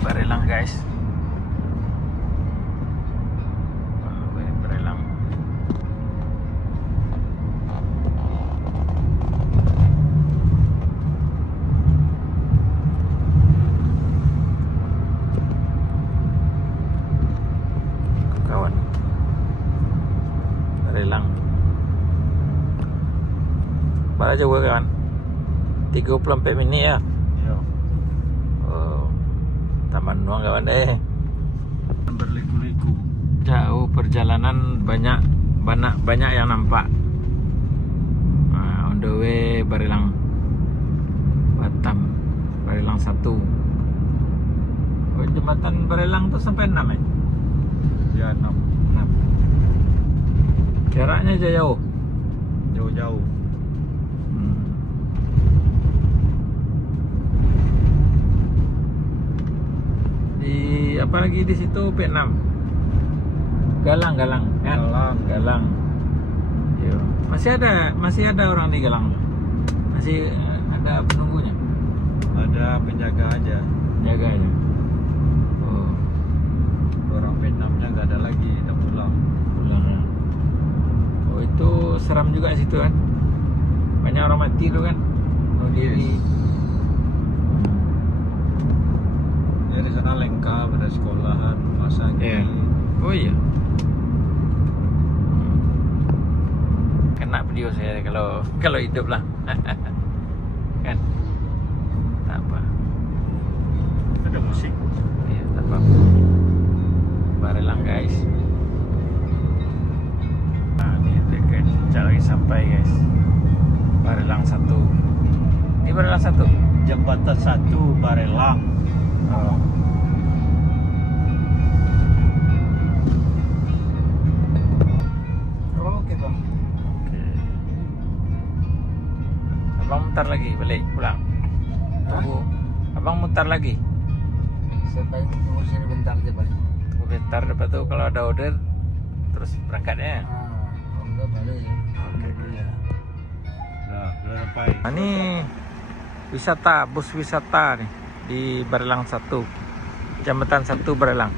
Barelang guys. Barelang. Kawan. Barelang. Berapa jauh kawan? 34 minit ya. Taman doang kawan deh. Berliku-liku. Jauh perjalanan banyak yang nampak. On the way Barelang Batam, Barelang 1. Oh, jembatan Barelang tuh sampai 6 ya? Ya 6. 6. Jaraknya aja jauh. Jauh-jauh. Di apa lagi di situ P6. Galang kan? Galang. Yo. Masih ada orang di Galang. Masih ada penunggunya. Ada penjaga aja. Jaga aja. Oh, Orang Vietnamnya nggak ada lagi, udah pulang. pulang ya. Oh, itu seram juga situ kan. Banyak orang mati tuh kan. Bunuh diri. Ya di sana lengkap, ada sekolahan, rumah sakit. Iya. Oh iya. Kena video saya kalau hidup lah. Kan. Tak apa. Ada musik. Iya, tak apa. Barelang guys. Nah, ini dekat lagi sampai guys. Barelang 1. Ini Barelang 1. Jembatan 1 Barelang. Oh. Oke bang. Oke. Abang mutar lagi balik pulang. Tunggu. Abang mutar lagi. Sampai tunggu sini bentar aja paling. Tunggu bentar dapat tuh kalau ada order terus berangkatnya. Kalau enggak balik ya. Oke. Ya. Nah, udah sampai. Nah, ini wisata, bus wisata nih di Barelang 1. Jembatan 1 Barelang.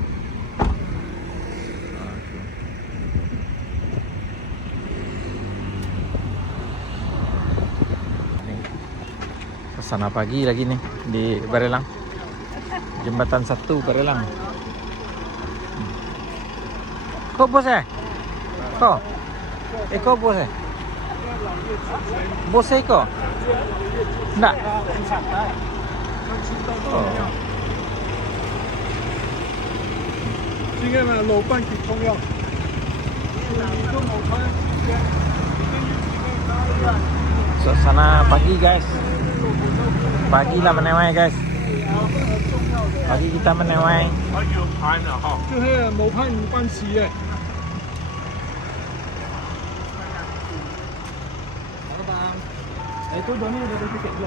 Kesana pagi lagi nih di Barelang. Jembatan 1 Barelang. Kok bos Kok? Kok bos Bos kok? Enggak. Oh. 今天呢，老班幾重要？ Suasana pagi guys. Pagi lah menewai guys. Pagi kita menewai. 就是冇攀唔關事嘅。好啦，你到咗呢度你幾多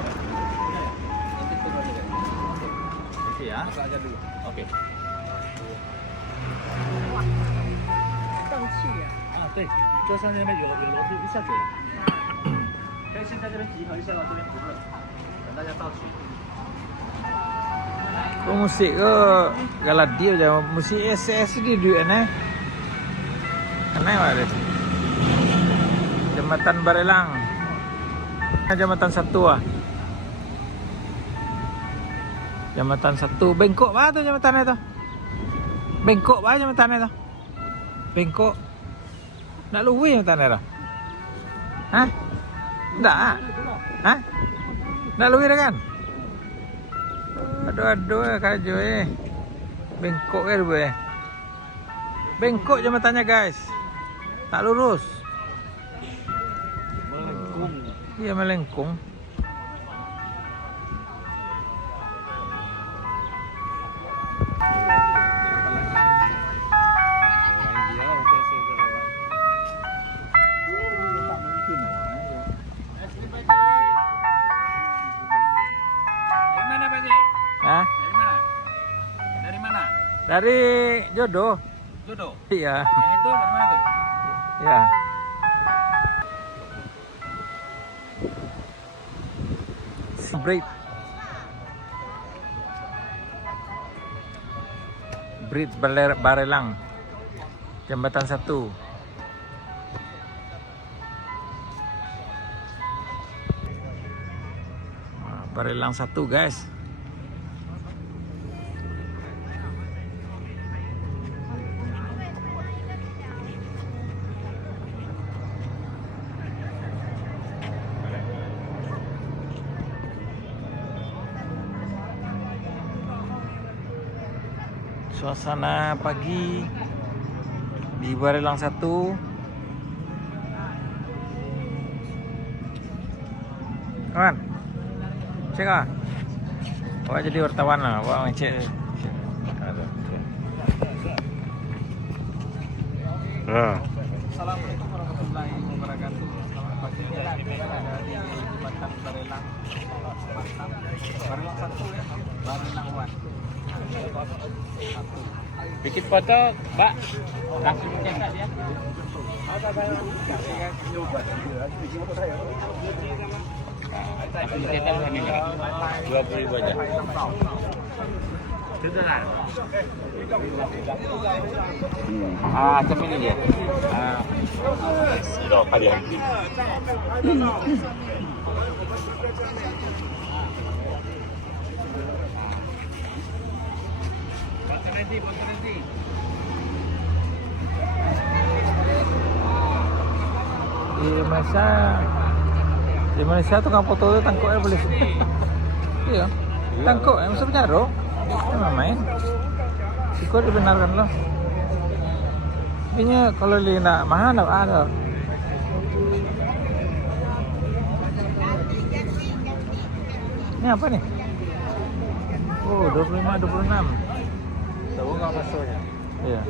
？Oke ya. Masa aja dulu. Oke. 上去呀、啊，对，这上面有楼梯，一下子。可以先在这边集合一下，这边不热，等大家到齐。 Oh, musik ke galak dia je musik SS dia duit ni. Kenapa ada? Jembatan Barelang. Jembatan 1 ah. Jembatan 1 bengkok bah tu jembatan itu. Bengkok bah jembatan itu. Bengkok. Nak luwe jembatan itu. Hah? Tak ah. Hah? Nak luwe dah kan? Aduh kaju bengkok gue. Bengkok jembatannya guys. Tak lurus. Melengkung. Iya melengkung. Hah? Dari mana? Dari Jodoh. Jodoh. Iya. Yang itu dari mana tuh? Ya. Break. Bridge Barelang. Jambatan 1. Barelang 1 guys. Suasana pagi di Barelang 1. Kawan, cek ah. Awak jadi wartawan lah, awak ngecek. Assalamualaikum warahmatullahi wabarakatuh. Selamat pagi. Kita ada di Jembatan Barelang. Barelang 1 ya. Barelang 1. Bikin foto, Mbak. Langsung cetak dia. Cetak ini 20.000 aja. Sudah lah. Macam ini dia. Sudah kali ya. Di Malaysia tukang foto itu tangkuknya boleh. Iya, tangkuk yang masa benar loh. Emang main. Sikut dibenarkan loh. Tapi kalau dia nak mahal ada. Ini apa nih? Oh, 25, 26. Tahu nggak masuknya? Iya.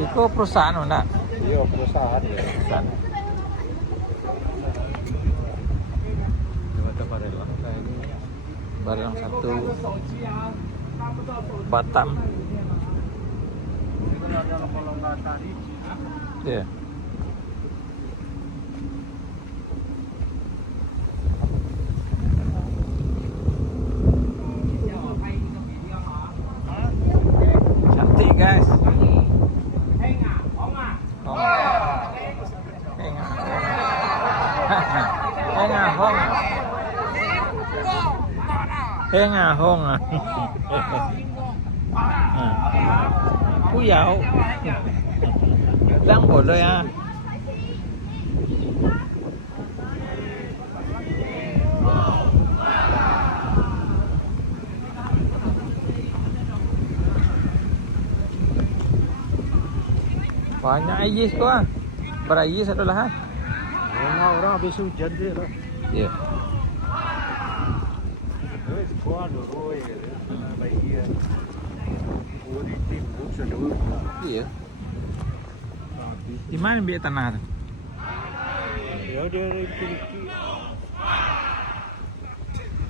Itu perusahaan enggak? Iya, perusahaan ya. Perusahaan. Barelang 1. Batam. Iya. Cantik guys. Henga hong à. Phú Dạo. Đang bộ rồi à. Banyak ayis kau ah. Berayis ada lahan. Memang orang habis hujan dia lah. Iya. Iya. Di mana biar tanah? Ya dari Turki.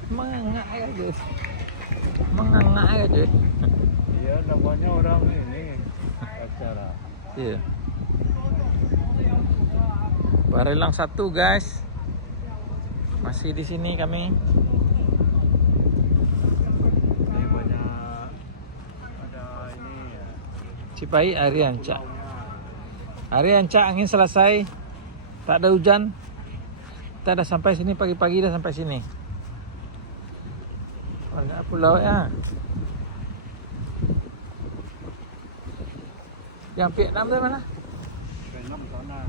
Mengangak aja. Mengangak aja. Iya, namanya orang ini acara. Iya. Barelang 1 guys. Masih di sini kami. Cipai Arianca. Arianca angin selesai. Tak ada hujan. Kita dah sampai sini pagi-pagi dah sampai sini. Banyak pulau ya. Yang Vietnam tu mana?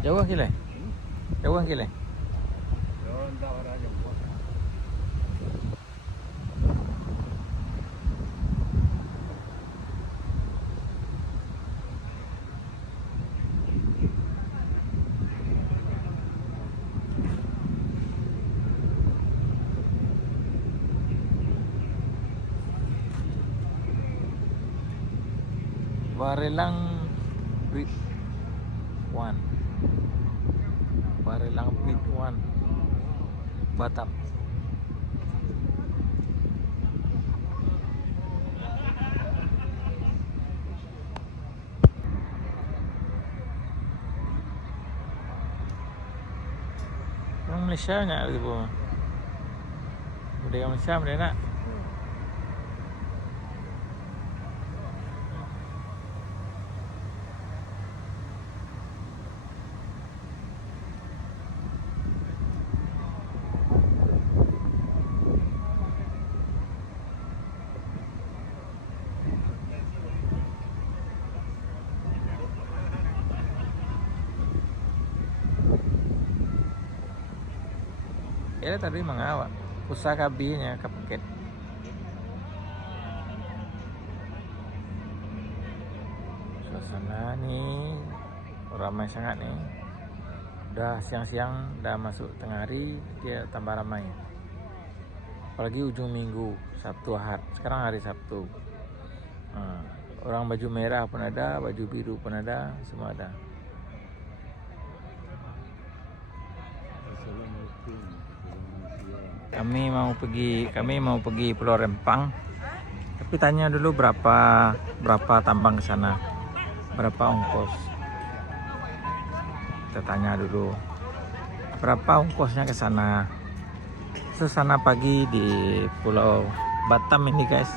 Jauh kile. Jauh kile. Barelang Bridge 1. Barelang Bridge 1. Batam. Orang Malaysia nak lagi pun. Budaya Malaysia boleh nak. Ya tadi mengawak usaha kabinya kapeket. Suasana nih ramai sangat nih. Udah siang-siang, udah masuk tengah hari, dia tambah ramai. Apalagi ujung minggu, Sabtu Ahad. Sekarang hari Sabtu. Orang baju merah pun ada, baju biru pun ada, semua ada. Kami mau pergi Pulau Rempang. Tapi tanya dulu berapa tambang ke sana. Berapa ongkos? Kita tanya dulu. Berapa ongkosnya ke sana? Suasana pagi di Pulau Batam ini, guys.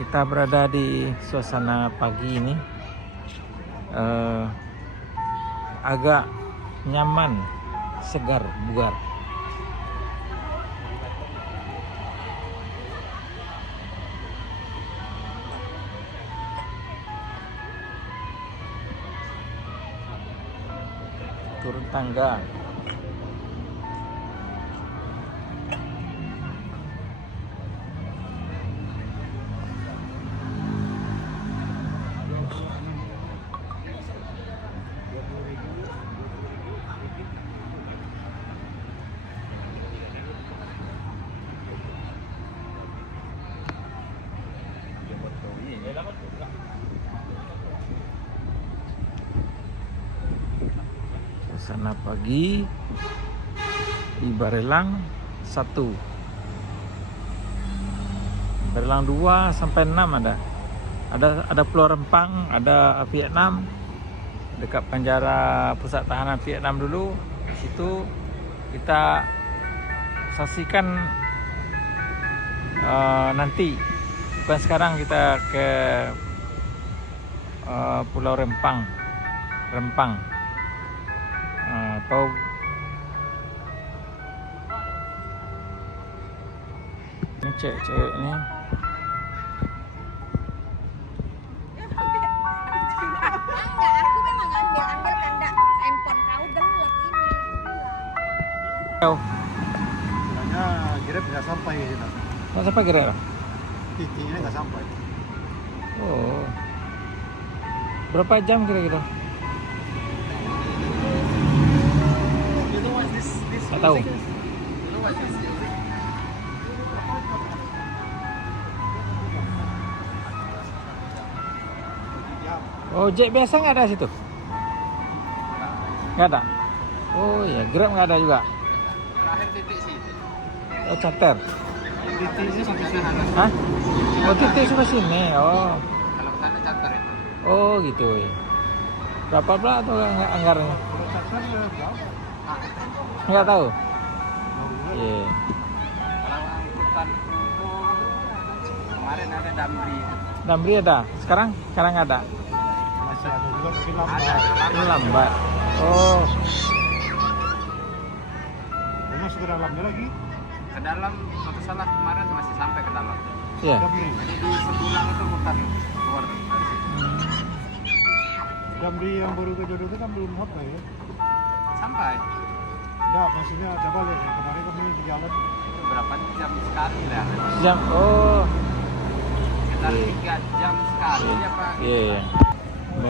Kita berada di suasana pagi ini. Agak nyaman, segar, bugar. Turun tangga. Suasana pagi di Barelang 1, Barelang 2 sampai 6 ada Pulau Rempang, ada Vietnam dekat penjara pusat tahanan Vietnam dulu. Di situ kita saksikan nanti, bukan sekarang, kita ke Pulau Rempang. Atau ini cewek ini Enggak, aku memang ambil tanda handphone kau gelap ini. Hanya Grab nggak sampai ke sini. nggak sampai gerak. Titiknya nggak sampai. Oh, berapa jam kira-kira? Nggak tahu. Oh, Jack biasa nggak ada situ? Nggak ada. Oh ya, Grab nggak ada juga. Terakhir titik sih. Oh, charter. Titiknya sampai sana. Hah? Oh, titik sampai sini. Oh, Kalau ke sana charter itu. oh gitu. Berapa pula atau anggarannya? Kalau charter jauh. Nggak tahu. Iya. Kalau angkutan umum kemarin ada Damri. Damri ada. Sekarang nggak ada. Masih ada juga mungkin lambat. Ini lambat. Oh, Ini masuk ke dalamnya lagi. Ke dalam satu salah kemarin masih sampai ke dalam. iya. Damri. Jadi di sebulan itu mutar keluar dari situ. Damri yang baru ke Jodoh itu kan belum sampai ya. Sampai Enggak, maksudnya ada balik ya. Kemarin kami di jalan. berapa jam sekali lah. Jam. Oh, Sekitar Iya. 3 jam sekali apa? iya. Iya.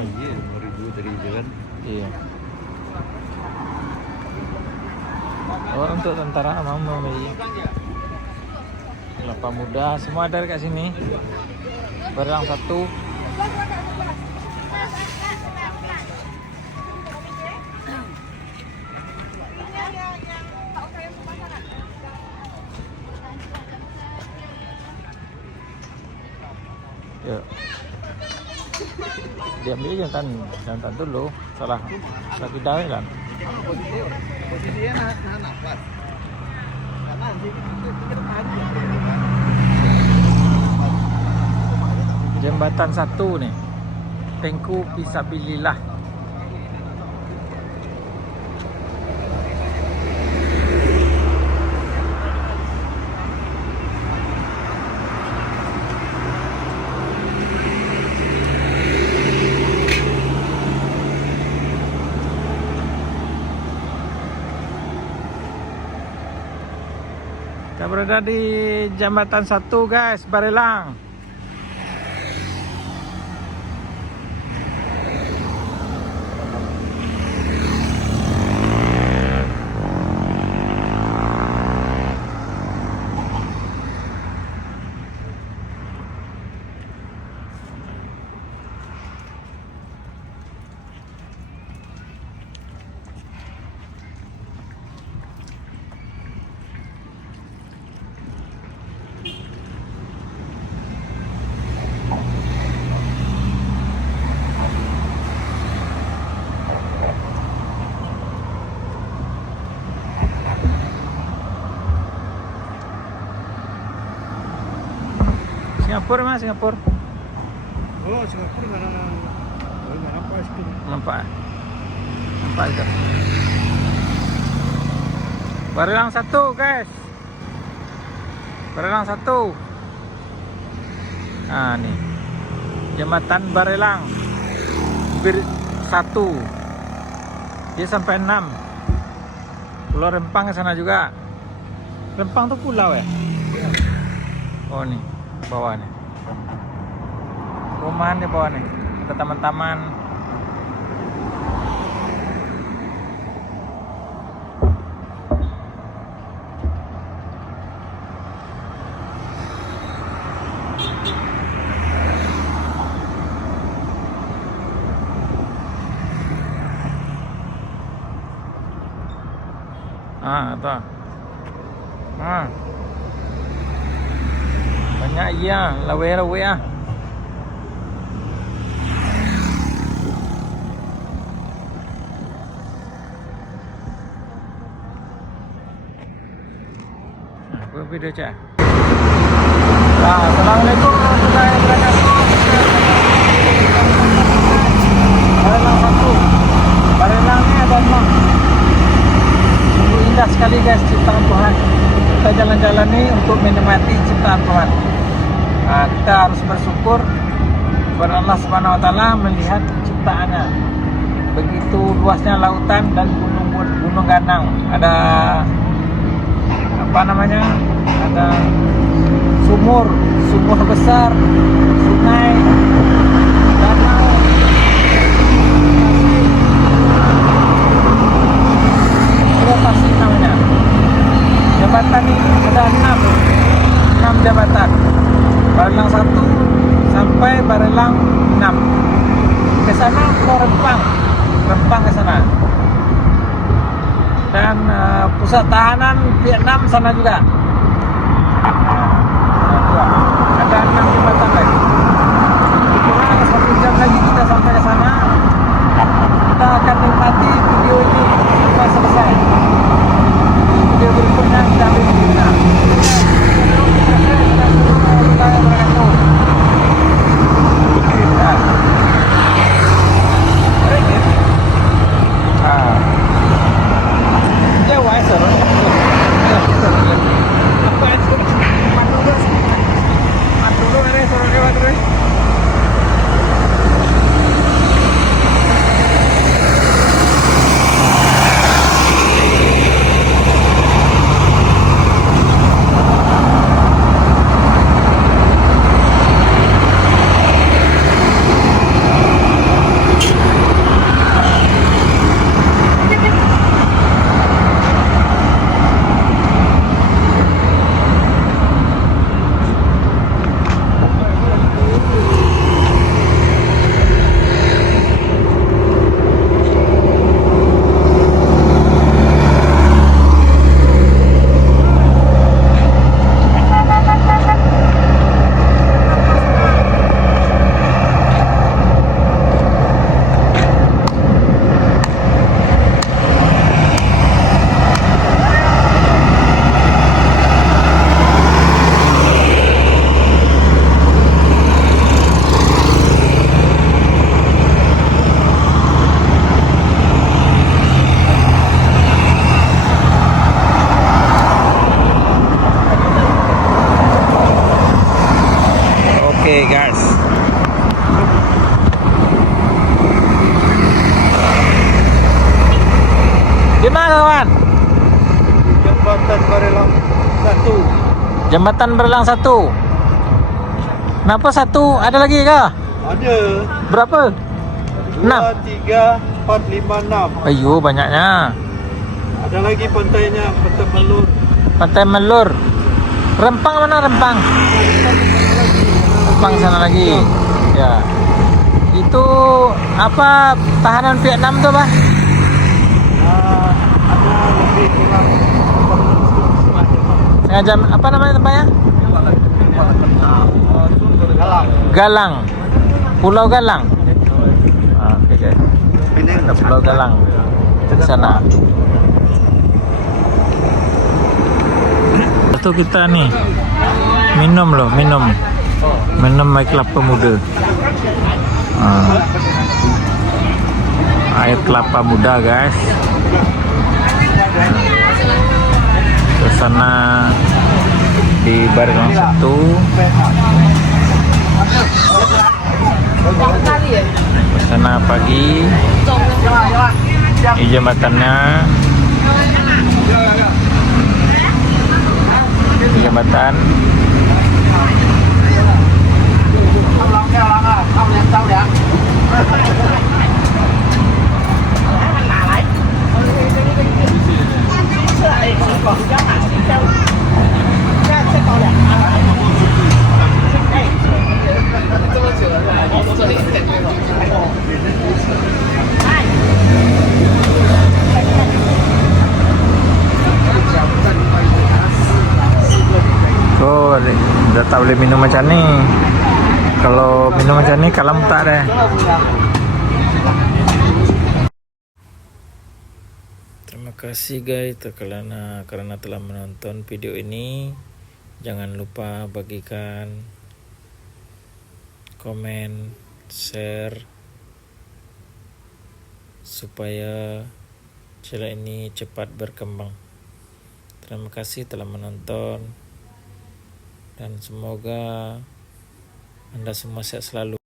Iya, 2000 dari jalan. Iya. Oh, untuk tentara mau memilih kelapa muda, semua ada dekat sini. Barelang 1. Yuk. Diambil jantan dulu, salah lagi dawai kan. Posisinya nahan nafas. Karena di depan Jembatan 1 nih, Tengku Fisabilillah. berada di Jambatan 1 guys, Barelang. Singapura mas, Singapura. Oh, Singapura nggak nampak situ. Nampak itu. Barelang 1 guys. Barelang 1. Nah nih, Jembatan Barelang 1. Dia sampai 6. Pulau Rempang ke sana juga. Rempang tuh pulau ya? Oh nih, bawah nih. Rumahan di bawah nih. Ada taman-taman. Itu. Banyak iya, lawe-lawe ah. Aku video cak. Assalamualaikum warahmatullahi wabarakatuh. Barelang 1. Barelang ini ada 6. Sungguh indah sekali guys ciptaan Tuhan. Kita jalan-jalan nih untuk menikmati ciptaan Tuhan. Nah, kita harus bersyukur kepada Allah Subhanahu Wa Taala melihat ciptaannya. Begitu luasnya lautan dan gunung ganang. Ada apa namanya? Ada sumur besar, sungai, danau. Pasir namanya. Jembatan ini ada 6 jembatan. Barelang 1 sampai Barelang 6. Ke sana Pulau Rempang ke sana. Dan pusat tahanan Vietnam sana juga. Ada 6 jembatan lagi. Kurang 1 jam lagi kita sampai ke sana. Kita akan nikmati video ini sampai selesai. Video berikutnya kita ambil di kita. Oke guys. Di mana kawan? Jembatan Barelang 1. Jembatan Berlang 1. Kenapa 1? Ada lagi kah? Ada. Berapa? 6. 3, 4, 5, 6. Ayo, banyaknya. Ada lagi pantainya, Pantai Melur. Pantai Melur. Rempang mana Rempang? Rempang sana lagi. Ya. Itu apa tahanan Vietnam tuh, Pak? Ada lebih kurang Setengah jam. Apa namanya tempatnya? Galang. Galang. Pulau Galang. Oke, guys. Pulau Galang. Ke sana. Itu kita nih minum air kelapa muda. Air kelapa muda, guys. Ke sana di Barang 1. Ke sana pagi. Di jembatannya. Di jembatan. Oh, udah tak boleh minum macam ni. Kalau minum macam ni kalam tak deh. Terima kasih guys karena telah menonton video ini. Jangan lupa bagikan, komen, share supaya channel ini cepat berkembang. Terima kasih telah menonton dan semoga Anda semua sehat selalu.